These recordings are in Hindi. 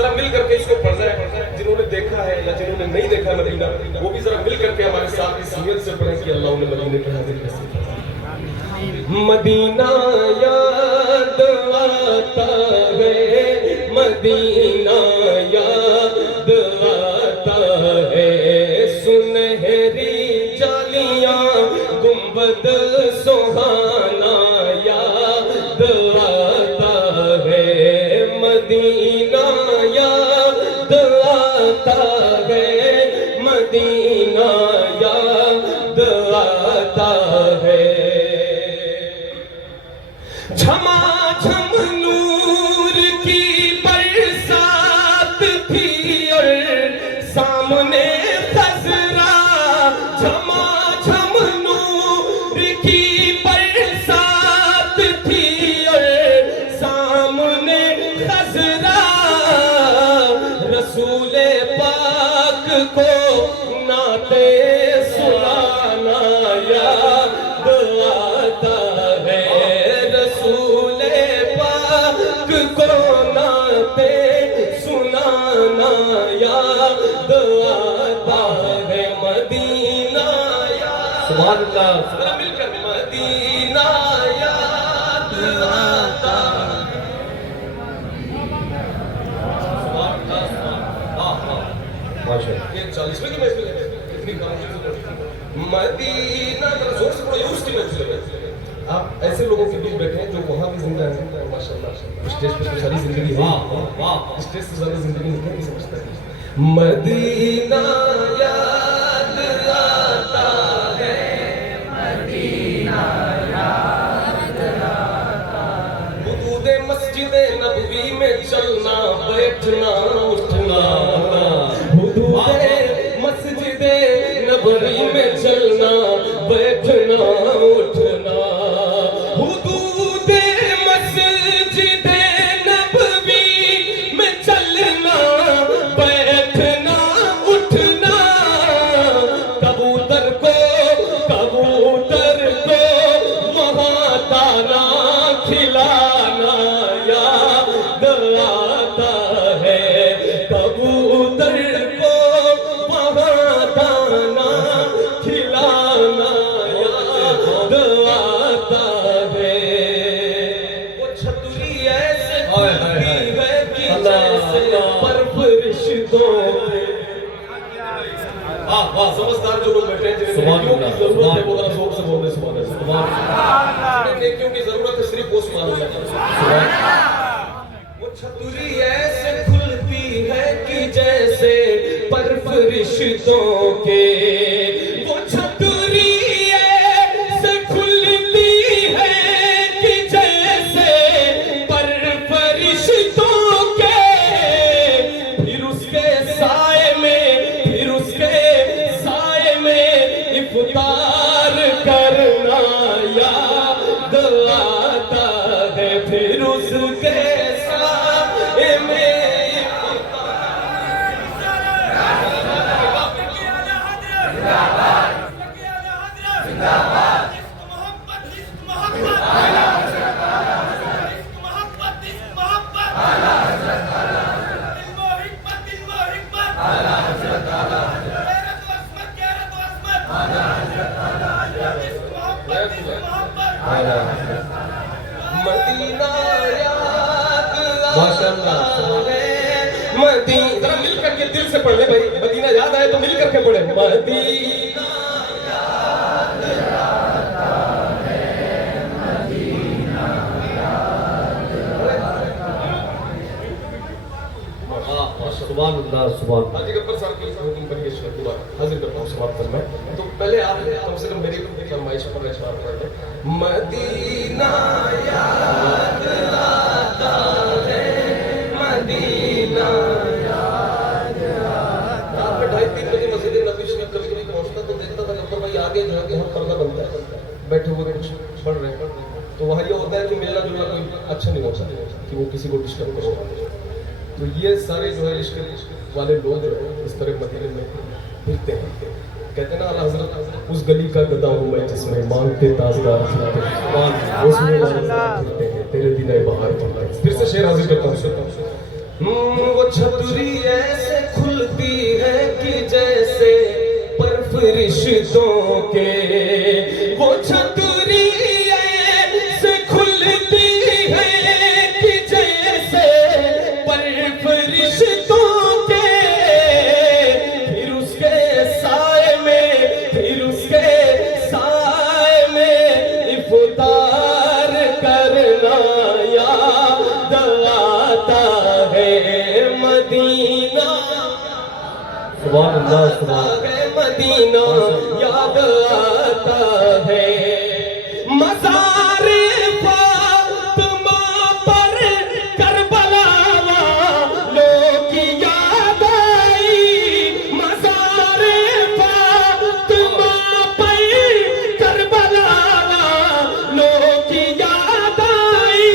जरा मिल करके इसको पढ़ना है। जिन्होंने देखा है या जिन्होंने नहीं देखा मदीना, वो भी जरा मिल करके हमारे साथ इस नियत से पढ़ें कि अल्लाह उन्हें मदीने के हाजिर नसीब। मदीना याद आता है, मदीना याद आता है, सुनहरी जालियां गुंबद सुहाना याद आता है, मदीना याद आता है, मदीना याद आता है। झमाझम नूर की बरसात थी और सामने खजरा, झमाझम नूर की बरसात थी और सामने खजरा, रसूले पाक को नाते सुनाना याद आता है, रसूले पाक को नाते सुनाना याद आता है, मदीना याद, सुभान अल्लाह, मिलकर मदीना याद आता है। माशाअल्लाह, ये 40वें की महफिल है, इतनी खामोशी से पढ़ी। मदीना जरा जोर से पढ़ो, ये उसकी महफिल है। आप ऐसे लोगों के बीच बैठे हैं जो वहाँ भी जिंदा है, माशाअल्लाह। स्टेज पे तो सारी जिंदगी है, वाह, स्टेज से ज्यादा जिंदगी नहीं नहीं समझता है। मदीना याद आता है, मदीना याद आता है, हुदूदे मस्जिदे नबवी में चलना बैठना उठना, हुदूदे मस्जिदे नबवी में चलना बैठना उठना, हुदूदे मस्जिदे नबवी में चलना बैठना उठना, कबूतर को वहाँ दाना खिलाना याद आता है, कबूतर को वहाँ दाना खिलाना याद आता है। वो छतरी ऐसे खुलती है कि जैसे परवरिशों में, वाह, समझदार जो लोग बैठे हैं जिन्हें नेकियों की जरूरत है वो जरा जोर से बोलने सुभान अल्लाह, जिन्हें नेकियों की जरूरत है सिर्फ वो सुभान अल्लाह। वो छतरी ऐसे खुलती है कि जैसे परवरिशों के, वो छतरी ऐसे खुलती है कि जैसे परवरिशों के, फिर उसके साए में इफ्तार करना याद आता है, फिर उसके साए में मदीना याद आता है, मदीना, जरा मिल करके दिल से पढ़ ले भाई, मदीना याद आए तो मिल करके पढ़े, मदीना याद आता है, मदीना याद आता है। सुभान अल्लाह, सुभान। हाजी गब्बर साहब की हुक्म पर ये शेर दोबारा हाजिर करता हूँ समाप्त करना है, तो पहले आप कम से कम मेरी फरमाइश पर इशरार कर दें। मदीना याद आता है, मदीना याद आता है। 2:30-3 बजे मस्जिद नबवी में कभी पहुंचता तो देखता था गब्बर भाई आगे जो है कि हम पर्दा बनता है, बैठे हुए कुछ पढ़ रहे हैं, तो वहाँ ये होता है कि मिलना जुलना कोई अच्छा नहीं होता कि वो किसी को डिस्टर्ब करो। तो ये सारे जो है इश्क वाले लोग इस तरह मदीने में फिरते हैं, कहते हैं ना आला हज़रत उस गली का गदा हूँ मैं जिसमें मांगते ताजदार फिरते हैं, उसमें फिरते हैं तेरे दिन बहार। फिर से शेर हाजिर करता हूँ। वो छतरी ऐसे खुलती है कि जैसे बर्फ रिश्तों के, वो छतरी ऐसे खुलती है कि जैसे बर्फ रिश्तों के, फिर उसके साए में, फिर उसके साए में इफ्तार करना याद आता है मदीना। सुभान अल्लाह, सुभान है मदीना याद आता है। मज़ारे फातिमा पर करबला वालों की याद आई, मज़ारे फातिमा पर करबला वालों की याद आई।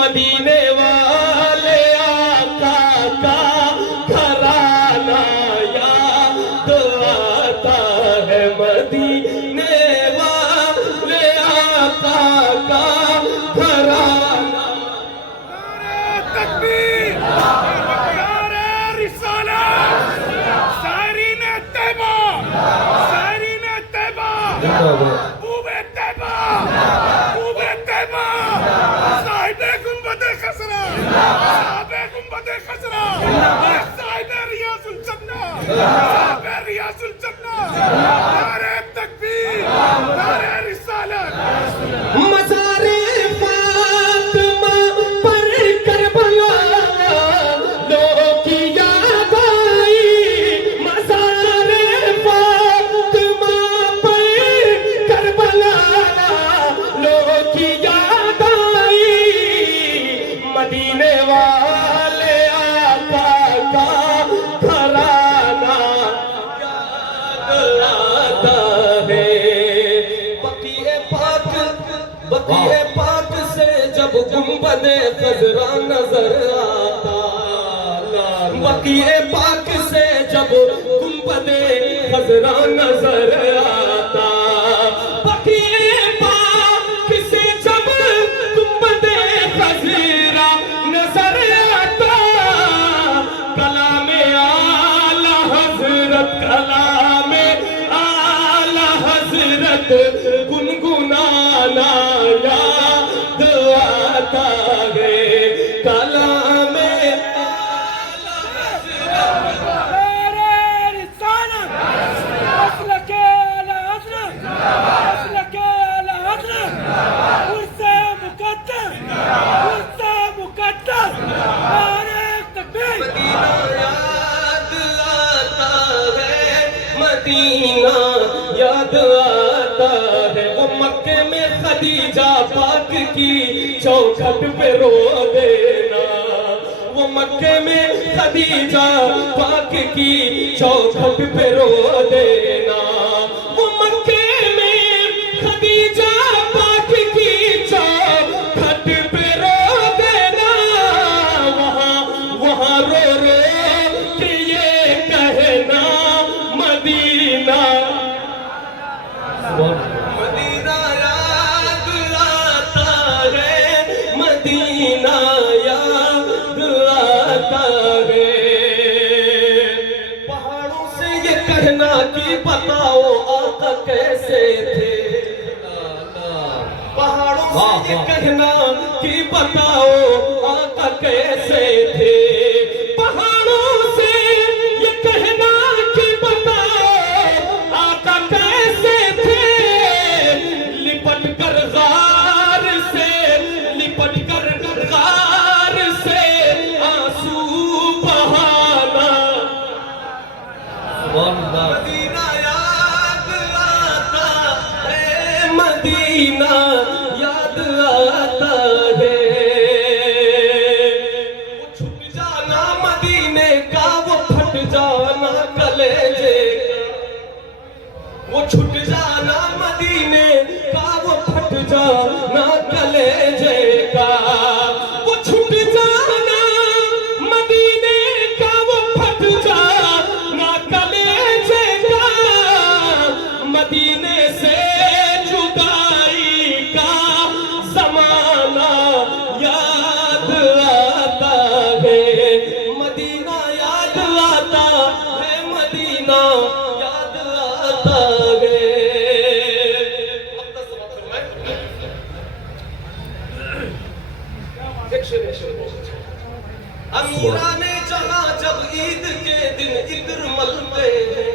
मदीने वाले आका का घराना याद आता है, मदीने वाले आका का घराना। तकबीर, नारे रिसालत, शायरीन तैबा, शायरीन तैबा, महबूबे तैबा, महबूबे तैबा, साहिबे गुंबदे खसरा, साहिबे गुंबदे खसरा, साहिबे रियाजुल जन्नह, साहिबे रियाजुल जन्नह। नारे तकबीर, नारे रिसालत। मज़ारे फातिमा पर करबला वालों की याद आई, मज़ारे फातिमा पर करबला वालों की याद आई। मदीने वाले आका का घराना याद आता है। बकीए पाक से जब गुंबदे खजरा नजर आता, बकीए पाक से जब गुंबदे खजरा नजर आता, बकीए पाक से जब गुंबदे खजरा नजर आता, कलामे आला हजरत, कलामे आला हजरत गुनगुनाना याद आता है। कलामे आला हजरत। नारे रिसालत, मसलके आला हज़रत, मसलके आला हज़रत, उर्से मुक़द्दस, उर्से मुक़द्दस। नारे तकबीर। मदीना याद आता है, मदीना याद आता है। वो मक्के में खदीजा पाक की चौखट पे रो देना, वो मक्के में खदीजा पाक की चौखट पे रो देना, वो मक्के में खदीजा पाक की चौखट पे रो देना। वहाँ रो रो के ये कहना मदीना, मदीना याद आता है, मदीना याद आता है। पहाड़ों से ये कहना कि बताओ आका कैसे थे, पहाड़ों से ये कहना कि बताओ आका कैसे थे, पहाड़ों से ये कहना कि बताओ आका कैसे थे। लिपट कर गार से, लिपट कर गार से आंसू बहाना। मदीना याद आता है, मदीना याद आता है। वो छूट जाना मदीने का, वो फट जाना कलेजे का, वो छूट जाना मदीने का, वो फट जाना कलेजे का, वो छूट जाना मदीने का, वो फट जाना कलेजे का। मदीने से जुदाई का एक शेर बहुत अच्छा। अमीरा ने जहां जब ईद के दिन इत्र मलते हैं,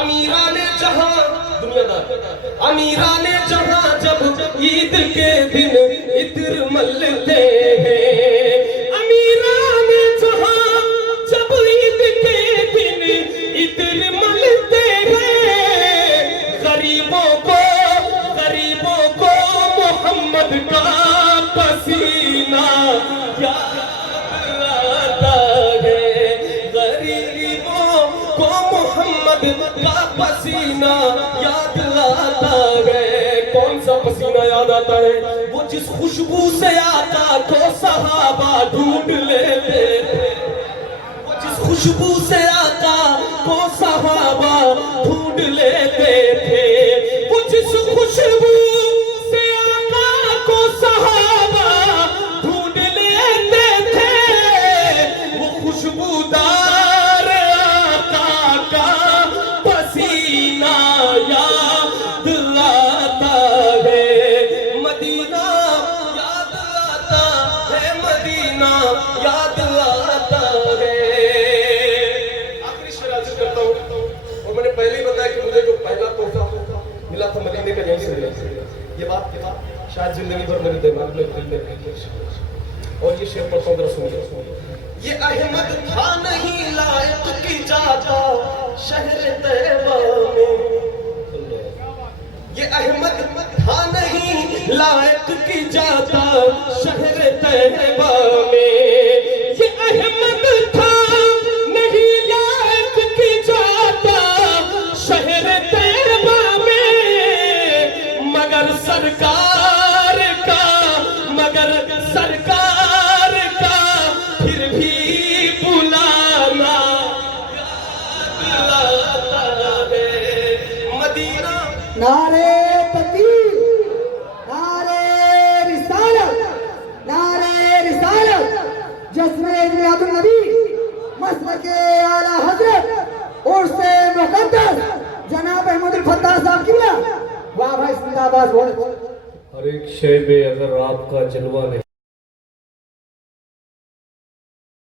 अमीरा ने जहां दुनियादार, अमीरा ने जहां जब ईद के दिन इत्र मलते हैं, अमीरा ने जहां जब ईद के दिन इत्र मलते हैं, गरीबों को मोहम्मद का पसीना याद आता है, गरीबों को मोहम्मद का पसीना याद आता है। कौन सा पसीना याद आता है? वो जिस खुशबू से आका को सहाबा ढूंढ लेते थे, वो जिस खुशबू से आका को सहाबा ढूंढ लेते थे, वो जिस खुशबू से आका को सहाबा ढूंढ लेते थे, वो खुशबूदार आका का पसीना याद आता है, मदीना याद आता है, मदीना याद आता है। आखिरी शेर अर्ज करता हूँ, और मैंने पहले ही बताया कि मुझे जो पहला तोहफा मिला था मदीने का, यहीं से मिला। ये बात शायद जिंदगी भर मेरे दिमाग में दिल में रही है। और ये शेर पढ़ता हूँ, जरा सुनिए। ये अहमद था नहीं लायक की जाता शहर तैयबा में, ये अहमद था नहीं लायक की जाता शहर तैयबा में, ये अहमद था नहीं लायक की जाता शहर तैयबा में, मगर सरकार का फिर भी बुलाना याद आता है, मदीना। नारे तकबीर, नारे रिसालत, नारे रिसालत, जश्न-ए मिलादुन नबी, मसलके आला हजरत उर्से मुक़द्दस जनाब अहमदुल फत्ताह साहब किबला। वाह भाई, जिंदाबाद। हर एक शय में अगर आपका जलवा नहीं